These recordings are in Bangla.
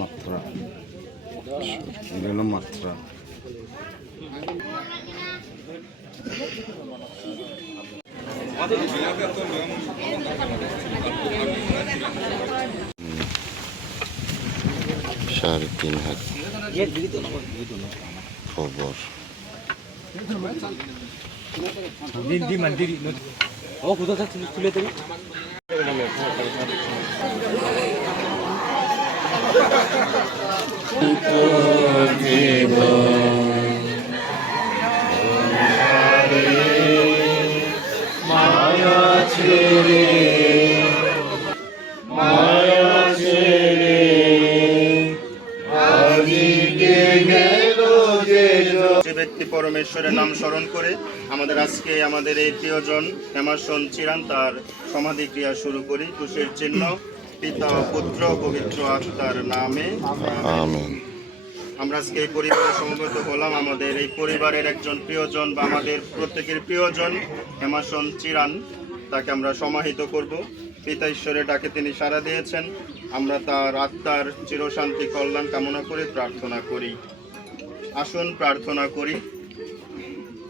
মাত্রা এটা হলো মাত্রা। সাড়ে 3 হাত খবর। ও কোথা যাচ্ছে তুলে দেবে মায়া ছেড়ে যে ব্যক্তি পরমেশ্বরের নাম স্মরণ করে আমাদের আজকে আমাদের এই প্রিয়জন হেমাশন চিরান তার সমাধি ক্রিয়া শুরু করি। ক্রুশের চিহ্ন পিতা পুত্র পবিত্র আত্মার নামে আমেন। আমরা আজকে এই পরিবারে সমবেত হলাম। আমাদের এই পরিবারের একজন প্রিয়জন বা আমাদের প্রত্যেকের প্রিয়জন হেমাশন চিরান, তাকে আমরা সমাহিত করব। পিতা ঈশ্বরের ডাকে তিনি সাড়া দিয়েছেন। আমরা তার আত্মার চিরশান্তি কল্যাণ কামনা করে প্রার্থনা করি। আসুন প্রার্থনা করি।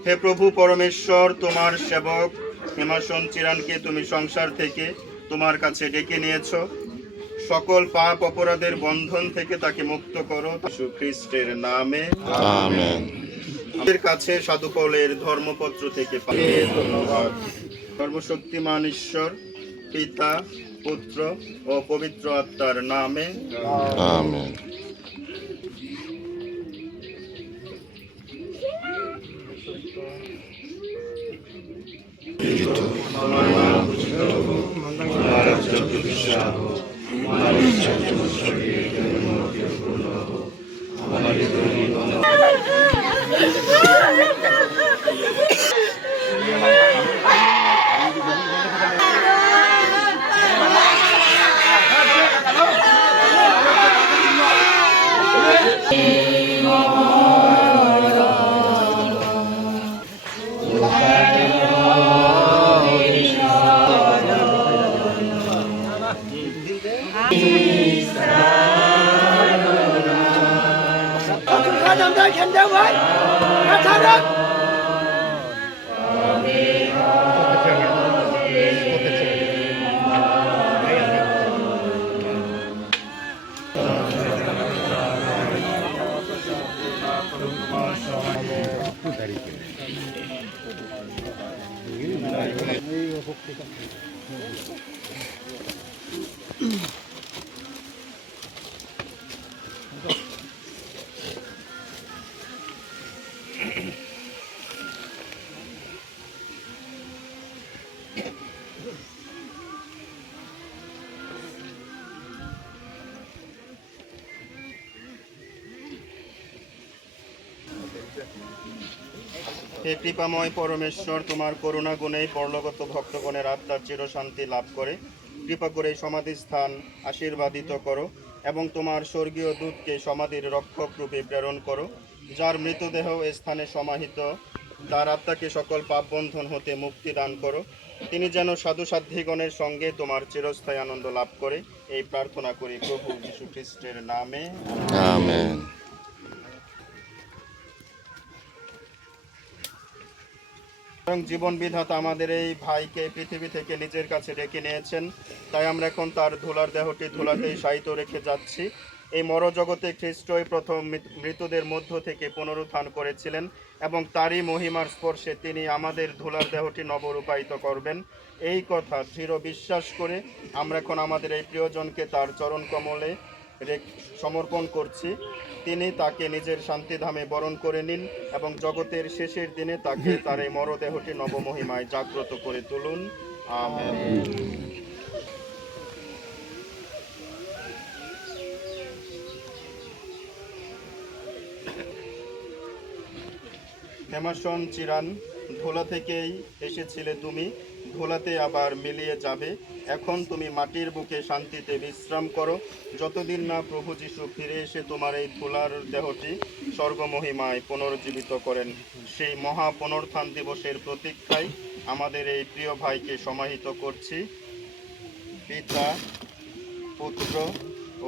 হে প্রভু পরমেশ্বর, তোমার সেবক হেমাশন চিরানকে তুমি সংসার থেকে তোমার কাছে ডেকে নিয়েছ। সকল পাপ অপরাধের বন্ধন থেকে তাকে মুক্ত করো যীশু খ্রিস্টের নামে আমেন। আমাদের কাছে সাধু পৌলের ধর্মপত্র থেকে পাঠিয়ে ধন্যবাদ। সর্বশক্তিমান ঈশ্বর পিতা পুত্র ও পবিত্র আত্মার নামে আমেন। হে কৃপাময় পরমেশ্বর, তোমার করুণা গুণেই পরলোকগত ভক্তগণের আত্মার চিরশান্তি লাভ করে কৃপা করে সমাধি স্থান আশীর্বাদিত করো এবং তোমার স্বর্গীয় দূতকে সমাধির রক্ষক রূপে প্রেরণ করো, যার মৃতদেহ স্থানে সমাহিত তার আত্মাকে সকল পাপ বন্ধন হতে মুক্তি দান করো। তিনি যেন সাধু সাধ্বীগণের সঙ্গে তোমার চিরস্থায়ী আনন্দ লাভ করে, এই প্রার্থনা করি প্রভু যীশু খ্রিস্টের নামে আমেন। জীবন বিধাতা আমাদের এই ভাইকে পৃথিবী থেকে নিজের কাছে ডেকে নিয়েছেন, তাই আমরা এখন তার ধুলার দেহটি ধুলাতেই শায়িত রেখে যাচ্ছি। এই মরজগতে খ্রিস্টই প্রথম মৃতদের মধ্য থেকে পুনরুত্থান করেছিলেন এবং তারই মহিমার স্পর্শে তিনি আমাদের ধুলার দেহটি নবরূপায়িত করবেন। এই কথা দৃঢ় বিশ্বাস করে আমরা এখন আমাদের এই প্রিয়জনকে তার চরণ কমলে সমর্পণ করছি। তিনি তাকে নিজের শান্তিধামে বরণ করে নিন এবং জগতের শেষের দিনে তাকে তার এই মরদেহটি নবমহিমায় জাগ্রত করে তুলুন। আমেন। হেমাশন চিরান, ধুলা থেকেই এসেছিলে তুমি, ধুলাতে আবার মিলিয়ে যাবে। এখন তুমি মাটির বুকে শান্তিতে বিশ্রাম করো, যতদিন না প্রভু যীশু ফিরে এসে তোমার এই ধুলার দেহটি স্বর্গমহিমায় পুনর্জীবিত করেন। সেই মহা পুনরুত্থান দিবসের প্রতীক্ষায় আমাদের এই প্রিয় ভাইকে সমাহিত করছি। পিতা পুত্র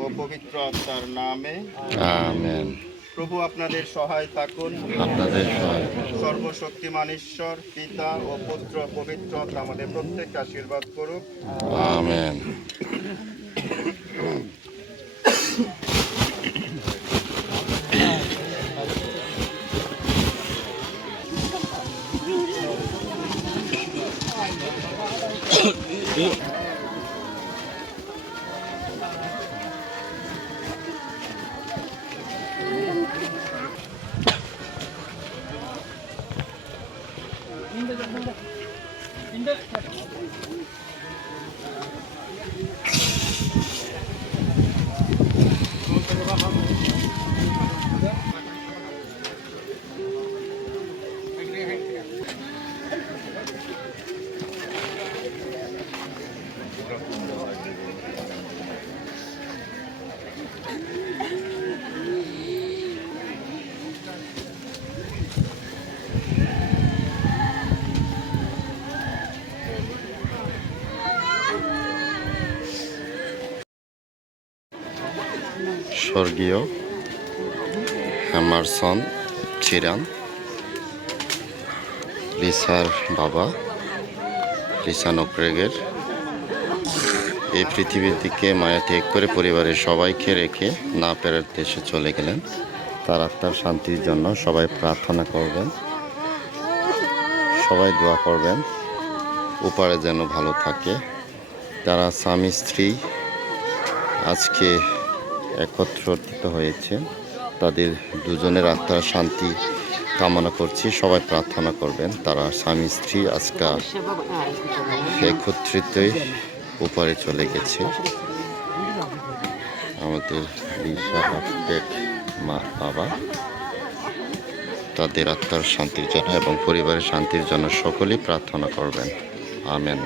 ও পবিত্র আত্মার নামে। আমেন। প্রভু আপনাদের সহায় থাকুন। আপনাদের সহায় সর্বশক্তিমান ঈশ্বর পিতা ও পুত্র পবিত্র আত্মা আমাদের প্রত্যেককে আশীর্বাদ করুক। আমেন। স্বর্গীয় এমারসন চিরান, লিসার বাবা লিসা নকরেগের এই পৃথিবীর দিকে মায়া ত্যাগ করে পরিবারের সবাইকে রেখে না ফেরার দেশে চলে গেলেন। তার আত্মার শান্তির জন্য সবাই প্রার্থনা করবেন, সবাই দোয়া করবেন ওপারে যেন ভালো থাকে। তারা স্বামী স্ত্রী আজকে একত্রিত হয়েছে, তাদের দুজনের আত্মার শান্তি কামনা করছি। সবাই প্রার্থনা করবেন তারা স্বামী স্ত্রী আজকে একত্রিতই উপরে চলে গেছে। আমাদের লিসা আপডেট মা বাবা তাদের আত্মার শান্তির জন্য এবং পরিবারের শান্তির জন্য সকলেই প্রার্থনা করবেন। আমেন।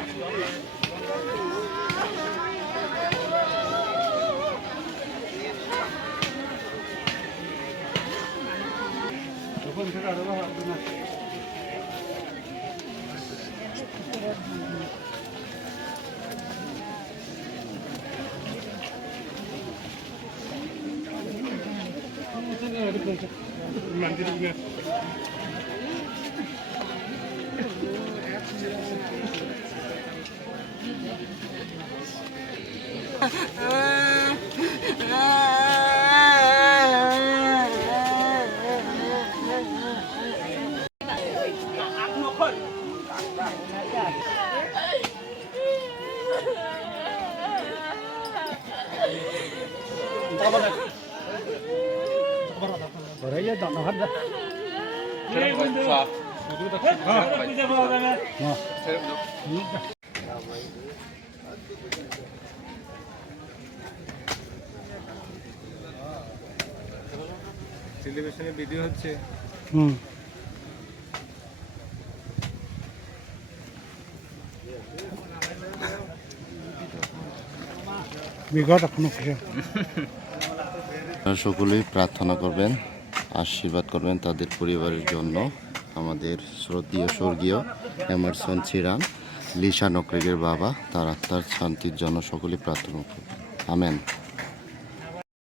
টেলিভিশনে ভিডিও হচ্ছে। সকলেই প্রার্থনা করবেন, আশীর্বাদ করবেন তাদের পরিবারের জন্য। আমাদের শ্রদ্ধেয় স্বর্গীয় এমারসন চিরান, লিসা নকরেগের বাবা, তার আত্মার শান্তির জন্য সকলেই প্রার্থনা করবেন। আমেন।